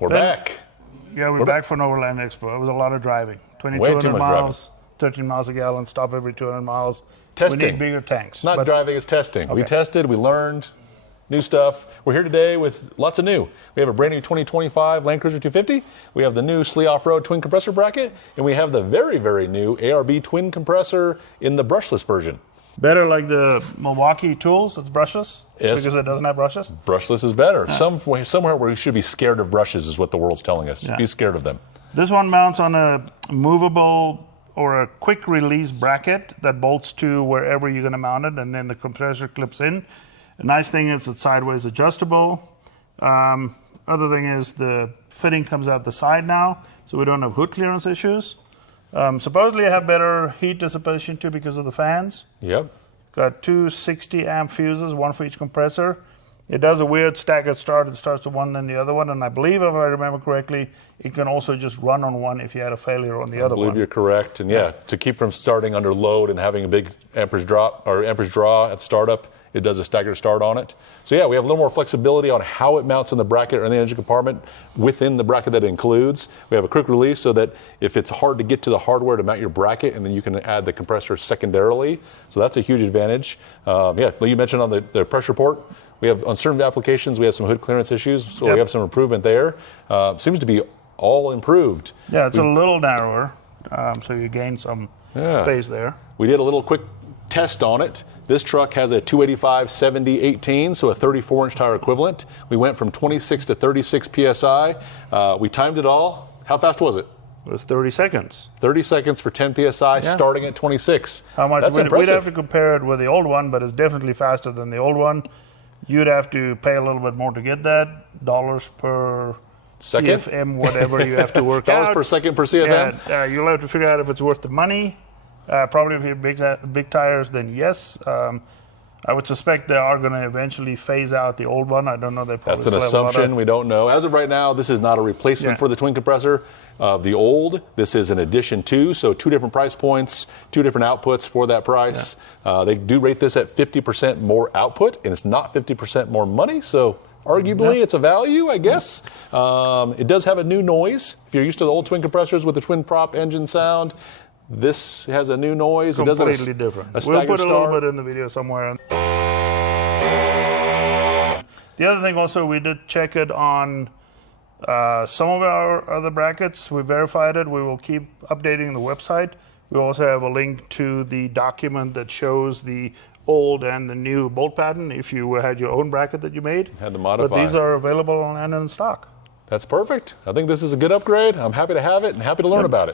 We're back. Yeah, we're back for an Overland Expo. It was a lot of driving. Way too 2,200 much miles, 13 miles a gallon, stop every 200 miles. Testing. We need bigger tanks. It's not driving, it's testing. Okay. We tested, we learned new stuff. We're here today with lots of new. We have a brand new 2025 Land Cruiser 250. We have the new SLE off-road twin compressor bracket, and we have the very, very new ARB twin compressor in the brushless version. Better like the Milwaukee tools, it's brushless? Yes. Because it doesn't have brushes? Brushless is better. Yeah. Somewhere where we should be scared of brushes is what the world's telling us. Yeah. Be scared of them. This one mounts on a movable or a quick release bracket that bolts to wherever you're going to mount it, and then the compressor clips in. The nice thing is it's sideways adjustable. Other thing is the fitting comes out the side now, so we don't have hood clearance issues. Supposedly I have better heat dissipation too because of the fans. Yep. Got two 60 amp fuses, one for each compressor. It does a weird staggered start. It starts to one then the other one, and I believe, if I remember correctly, it can also just run on one if you had a failure on the other one. I believe you're correct, and yeah, to keep from starting under load and having a big amperage drop or amperage draw at startup, it does a staggered start on it. So yeah, we have a little more flexibility on how it mounts in the bracket or in the engine compartment within the bracket that it includes. We have a quick release so that if it's hard to get to the hardware to mount your bracket, and then you can add the compressor secondarily. So that's a huge advantage. Yeah, you mentioned on the pressure port, we have on certain applications we have some hood clearance issues, so Yep. we have some improvement there. Seems to be all improved. Yeah, it's a little narrower, so you gain some space there. We did a little quick test on it. This truck has a 285/70/18, so a 34-inch tire equivalent. We went from 26 to 36 PSI. We timed it all. How fast was it? It was 30 seconds. 30 seconds for 10 PSI, starting at 26. How much? That's We'd impressive. have to compare it with the old one, but it's definitely faster than the old one. You'd have to pay a little bit more to get that. Dollars per second? CFM, whatever you have to work out. Dollars per second per CFM? Yeah, you'll have to figure out if it's worth the money. Probably if you have big tires, then yes. I would suspect they are going to eventually phase out the old one. I don't know. They probably That's an still have a lot assumption. of- We don't know. As of right now, this is not a replacement for the twin compressor of the old. This is an addition to, so two different price points, two different outputs for that price. They do rate this at 50% more output, and it's not 50% more money, so arguably it's a value, I guess. It does have a new noise. If you're used to the old twin compressors with the twin prop engine sound, this has a new noise. Completely it does different. A We'll put a little start. bit in the video somewhere. The other thing also, we did check it on some of our other brackets. We verified it. We will keep updating the website. We also have a link to the document that shows the old and the new bolt pattern if you had your own bracket that you made. Had to modify. But these are available and in stock. That's perfect. I think this is a good upgrade. I'm happy to have it and happy to learn about it.